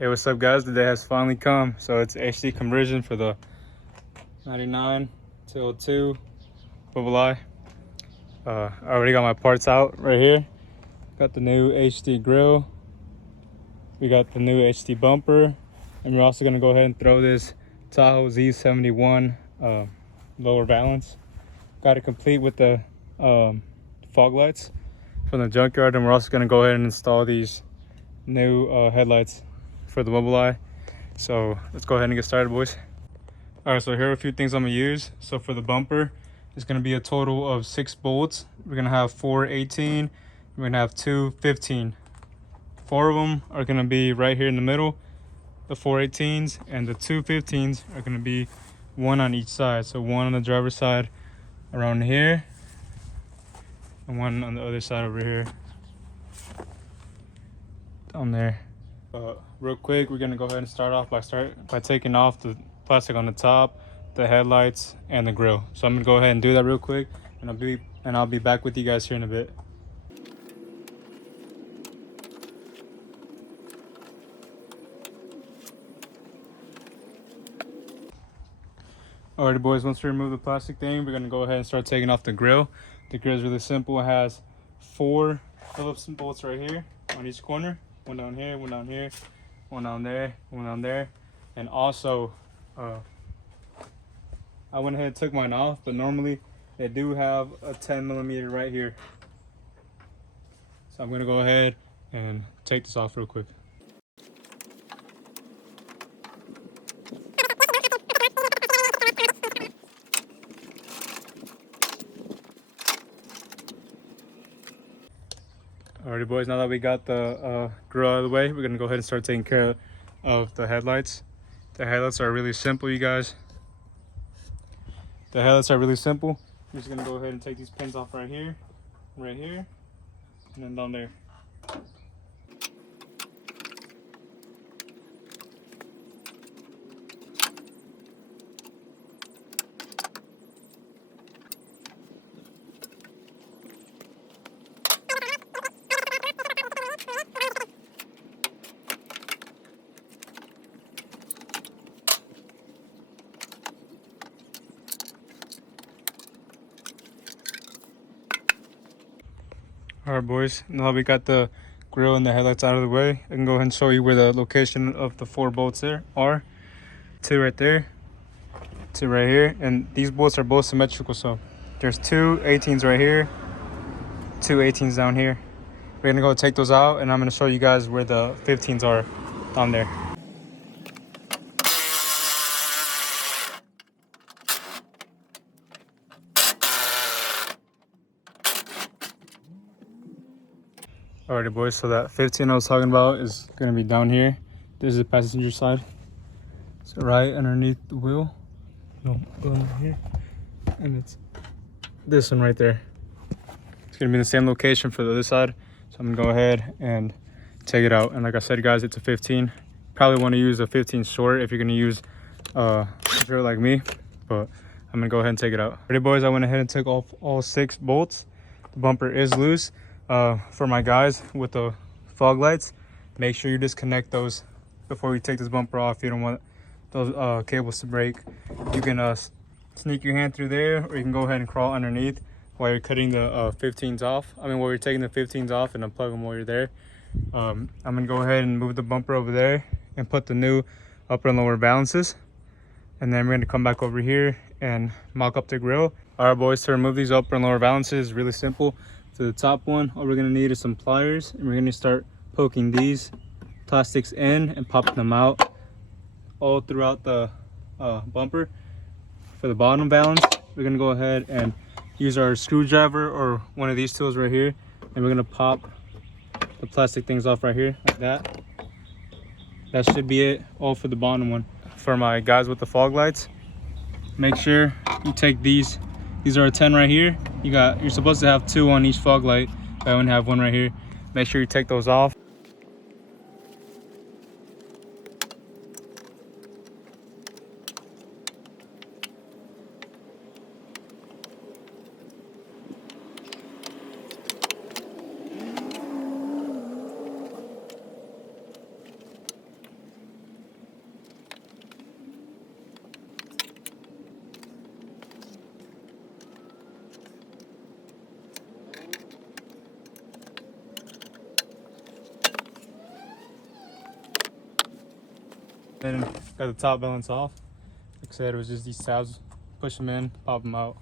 Hey, what's up guys? The day has finally come. So it's HD conversion for the 99 to 02 bubble eye. I already got my parts out right here. Got the new HD grill. We got the new HD bumper. And we're also gonna go ahead and throw this Tahoe Z71 lower valance. Got it complete with the fog lights from the junkyard. And we're also gonna go ahead and install these new headlights for the bubble eye. So let's go ahead and get started, boys. All right, so here are a few things I'm gonna use. So for the bumper, it's gonna be a total of 6 bolts. We're gonna have 4 18, we're gonna have 2 15. 4 of them are gonna be right here in the middle, the 4 18s, and the 2 15s are gonna be one on each side. So one on the driver's side around here, and one on the other side over here, down there. Real quick, we're gonna go ahead and start off by taking off the plastic on the top, the headlights, and the grill. So I'm gonna go ahead and do that real quick, and I'll be back with you guys here in a bit. Alrighty, boys. Once we remove the plastic thing, we're gonna go ahead and start taking off the grill. The grill is really simple. It has 4 Phillips bolts right here on each corner. One down here, one down here, one down there, one down there, and also I went ahead and took mine off, but normally they do have a 10mm right here. So I'm gonna go ahead and take this off real quick. Alrighty, boys, now that we got the grill out of the way, we're gonna go ahead and start taking care of the headlights. The headlights are really simple, you guys. The headlights are really simple. We're just gonna go ahead and take these pins off right here, and then down there. Alright, boys, now we got the grill and the headlights out of the way, I can go ahead and show you where the location of the 4 bolts there are. 2 right there, 2 right here, and these bolts are both symmetrical. So there's 2 18s right here, 2 18s down here. We're gonna go take those out, and I'm gonna show you guys where the 15s are down there. Alrighty, boys, so that 15 I was talking about is gonna be down here. This is the passenger side. So right underneath the wheel. No, go under here. And it's this one right there. It's gonna be in the same location for the other side. So I'm gonna go ahead and take it out. And like I said, guys, it's a 15. Probably wanna use a 15 short if you're gonna use a drill like me, but I'm gonna go ahead and take it out. Alrighty, boys, I went ahead and took off all 6 bolts. The bumper is loose. For my guys with the fog lights, make sure you disconnect those before you take this bumper off. You don't want those cables to break. You can sneak your hand through there, or you can go ahead and crawl underneath while you're cutting the 15s off. While you're taking the 15s off, and unplug them while you're there. I'm gonna go ahead and move the bumper over there and put the new upper and lower balances, and then we're gonna come back over here and mock up the grill. All right, boys, to remove these upper and lower balances is really simple. To the top one, all we're gonna need is some pliers, and we're gonna start poking these plastics in and popping them out all throughout the bumper. For the bottom valance, we're gonna go ahead and use our screwdriver or one of these tools right here, and we're gonna pop the plastic things off right here like that. That should be it all for the bottom one. For my guys with the fog lights, make sure you take these are a 10 right here. You're supposed to have 2 on each fog light, but I only have 1 right here. Make sure you take those off. And got the top balance off. Like I said, it was just these tabs. Push them in, pop them out,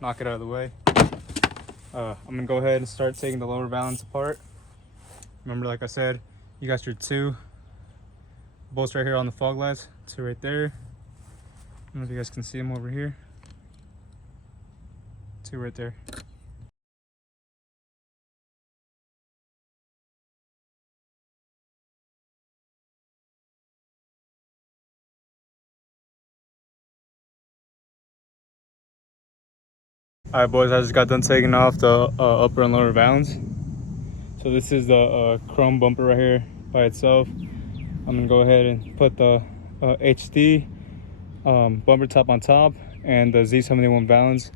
knock it out of the way. I'm gonna go ahead and start taking the lower balance apart. Remember, like I said, you got your two bolts right here on the fog lights, two right there. I don't know if you guys can see them over here. Two right there. All right, boys, I just got done taking off the upper and lower valance. So this is the chrome bumper right here by itself. I'm gonna go ahead and put the HD bumper top on top and the Z71 valance.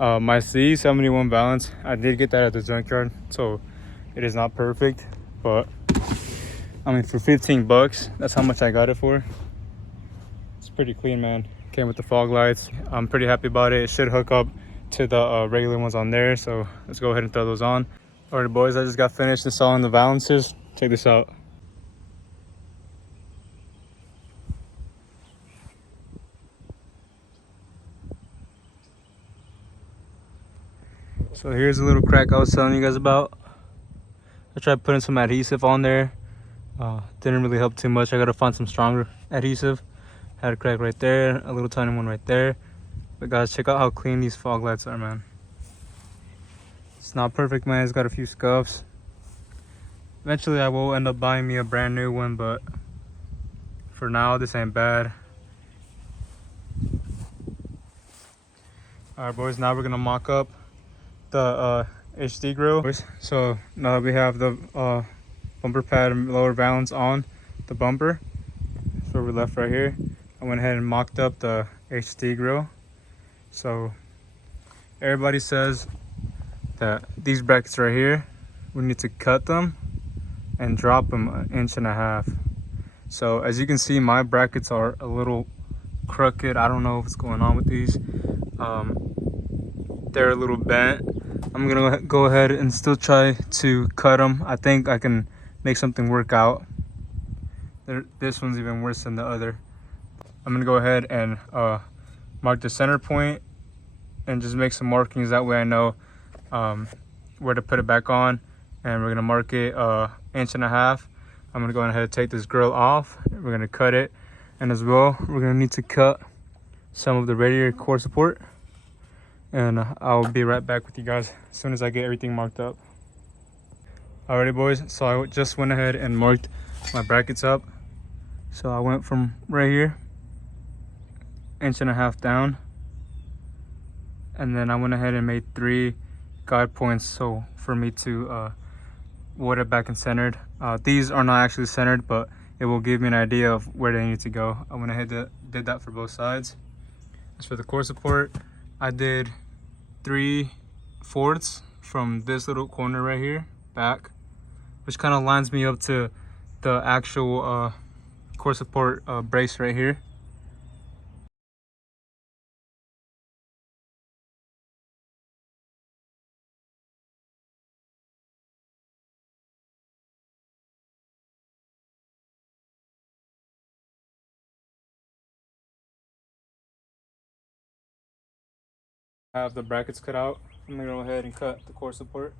My Z71 valance, I did get that at the junkyard, so it is not perfect, but I mean, for 15 bucks, that's how much I got it for. It's pretty clean, man. Came with the fog lights. I'm pretty happy about it. It should hook up to the regular ones on there, so let's go ahead and throw those on. All right, boys, I just got finished installing the valances. Check this out. So here's a little crack I was telling you guys about. I tried putting some adhesive on there. Didn't really help too much. I gotta find some stronger adhesive. Had a crack right there, a little tiny one right there. But guys, check out how clean these fog lights are, man. It's not perfect, man. It's got a few scuffs. Eventually I will end up buying me a brand new one, but for now this ain't bad. All right, boys, now we're gonna mock up the HD grill. So now that we have the bumper pad and lower valance on the bumper, that's where we left right here. I went ahead and mocked up the HD grill. So everybody says that these brackets right here, we need to cut them and drop them 1.5 inches. So as you can see, my brackets are a little crooked. I don't know what's going on with these. They're a little bent. I'm gonna go ahead and still try to cut them. I think I can make something work out. This one's even worse than the other. I'm gonna go ahead and mark the center point and just make some markings. That way I know where to put it back on. And we're gonna mark it 1.5 inches. I'm gonna go ahead and take this grill off. We're gonna cut it. And as well, we're gonna need to cut some of the radiator core support. And I'll be right back with you guys as soon as I get everything marked up. Alrighty, boys, so I just went ahead and marked my brackets up. So I went from right here, 1.5 inches down, and then I went ahead and made 3 guide points so for me to wet it back and centered. These are not actually centered, but it will give me an idea of where they need to go. I went ahead and did that for both sides. As for the core support, I did 3/4 from this little corner right here back, which kind of lines me up to the actual core support brace right here. I have the brackets cut out. I'm gonna go ahead and cut the core support.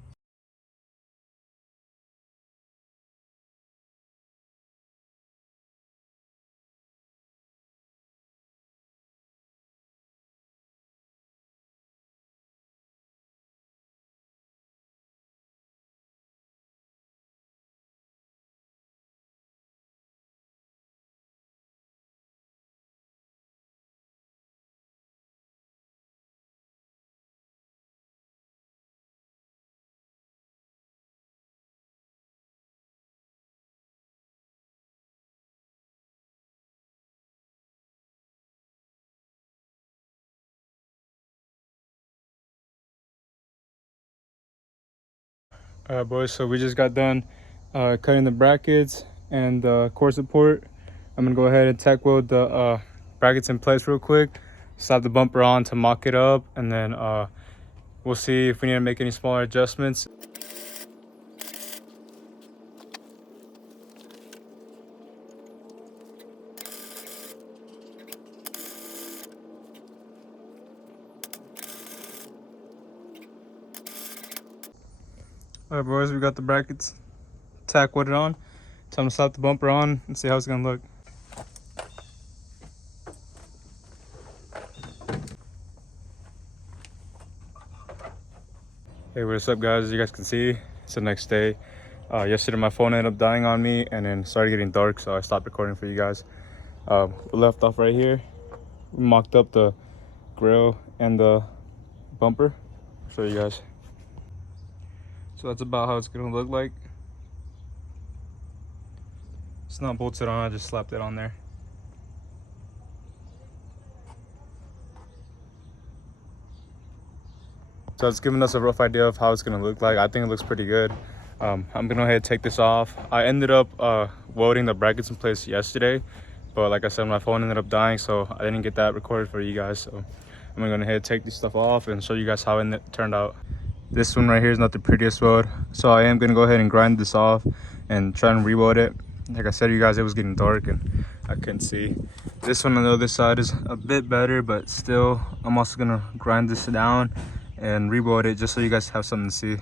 All right, boys, so we just got done cutting the brackets and the core support. I'm gonna go ahead and tack weld the brackets in place real quick, slap the bumper on to mock it up, and then we'll see if we need to make any smaller adjustments. All right, boys, we got the brackets tack welded on. Time to slap the bumper on and see how it's gonna look. Hey, what's up, guys? As you guys can see, it's the next day. Yesterday my phone ended up dying on me and then started getting dark, so I stopped recording for you guys. We left off right here. We mocked up the grill and the bumper. I'll show you guys. So that's about how it's gonna look like. It's not bolted on, I just slapped it on there. So it's giving us a rough idea of how it's gonna look like. I think it looks pretty good. I'm gonna go ahead and take this off. I ended up welding the brackets in place yesterday, but like I said, my phone ended up dying, so I didn't get that recorded for you guys. So I'm gonna go ahead and take this stuff off and show you guys how it turned out. This one right here is not the prettiest weld, so I am gonna go ahead and grind this off and try and re-weld it. Like I said to you guys, it was getting dark and I couldn't see. This one on the other side is a bit better, but still, I'm also gonna grind this down and re-weld it just so you guys have something to see.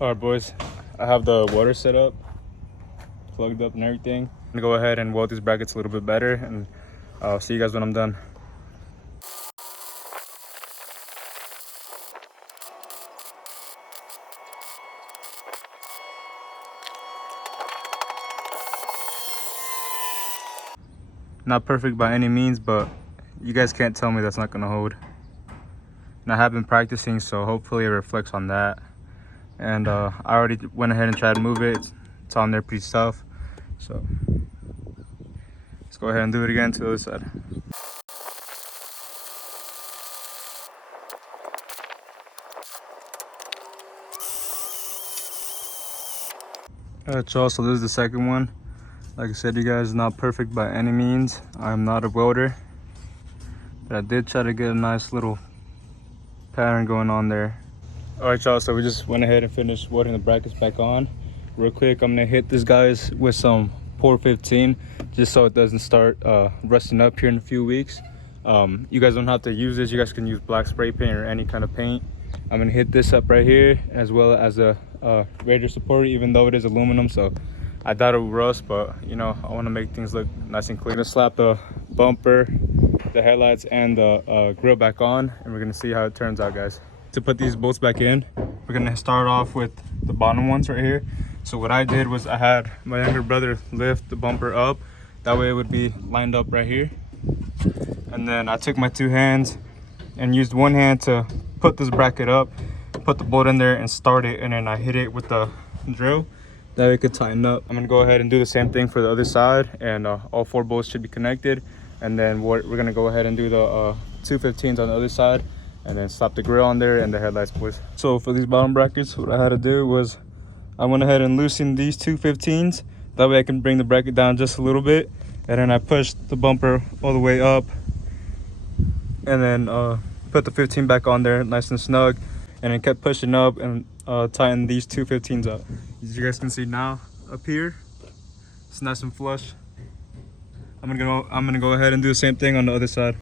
All right, boys, I have the water set up, plugged up and everything. I'm gonna go ahead and weld these brackets a little bit better, and I'll see you guys when I'm done. Not perfect by any means, but you guys can't tell me that's not gonna hold. And I have been practicing, so hopefully it reflects on that. And I already went ahead and tried to move it. It's on there pretty tough, so let's go ahead and do it again to the other side. Alright, y'all, so this is the second one. Like I said, you guys, not perfect by any means. I'm not a welder, but I did try to get a nice little pattern going on there. All right, y'all, so we just went ahead and finished welding the brackets back on. Real quick, I'm gonna hit this guys with some Pour 15 just so it doesn't start rusting up here in a few weeks. You guys don't have to use this. You guys can use black spray paint or any kind of paint. I'm gonna hit this up right here as well as a radiator supporter, even though it is aluminum, so I doubt it will rust, but you know, I want to make things look nice and clean. I'm gonna slap the bumper, the headlights, and the grill back on, and we're gonna see how it turns out, guys. To put these bolts back in, we're gonna start off with the bottom ones right here. So what I did was I had my younger brother lift the bumper up, that way it would be lined up right here. And then I took my two hands and used one hand to put this bracket up, put the bolt in there and start it, and then I hit it with the drill, that way it could tighten up. I'm gonna go ahead and do the same thing for the other side, and all four bolts should be connected. And then we're gonna go ahead and do the 215s on the other side, and then slap the grill on there and the headlights, boys. So for these bottom brackets, what I had to do was I went ahead and loosened these 215s. That way I can bring the bracket down just a little bit. And then I pushed the bumper all the way up, and then put the 15 back on there nice and snug, and then kept pushing up and tighten these 215s up. As you guys can see now, up here, it's nice and flush. I'm gonna go ahead and do the same thing on the other side.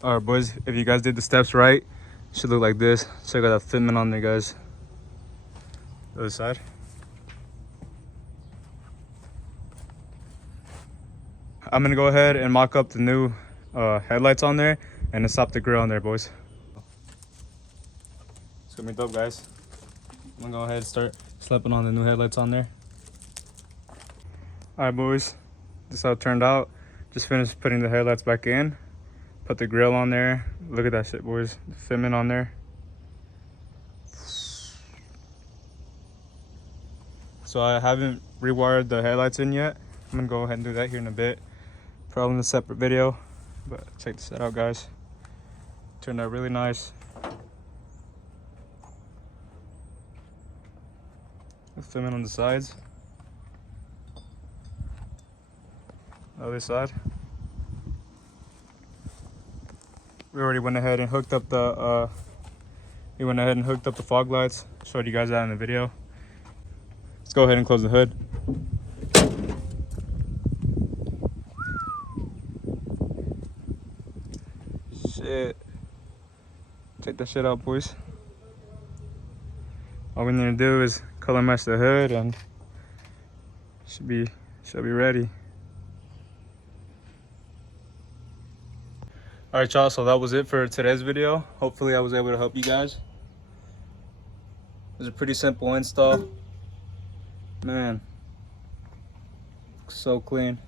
All right, boys, if you guys did the steps right, it should look like this. Check out that fitment on there, guys. The other side. I'm gonna go ahead and mock up the new headlights on there and then slap the grill on there, boys. It's gonna be dope, guys. I'm gonna go ahead and start slapping on the new headlights on there. All right, boys, this is how it turned out. Just finished putting the headlights back in. Put the grill on there. Look at that shit, boys. The fitment on there. So I haven't rewired the headlights in yet. I'm gonna go ahead and do that here in a bit. Probably in a separate video, but check this out, guys. Turned out really nice. The fitment on the sides. Other side. We already went ahead and hooked up the fog lights. Showed you guys that in the video. Let's go ahead and close the hood. Shit. Check that shit out, boys. All we need to do is color match the hood and should be ready. All right, y'all, so that was it for today's video. Hopefully I was able to help you guys. It was a pretty simple install. Man, so clean.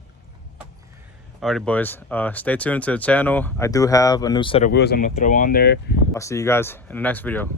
Alrighty, boys, stay tuned to the channel. I do have a new set of wheels I'm gonna throw on there. I'll see you guys in the next video.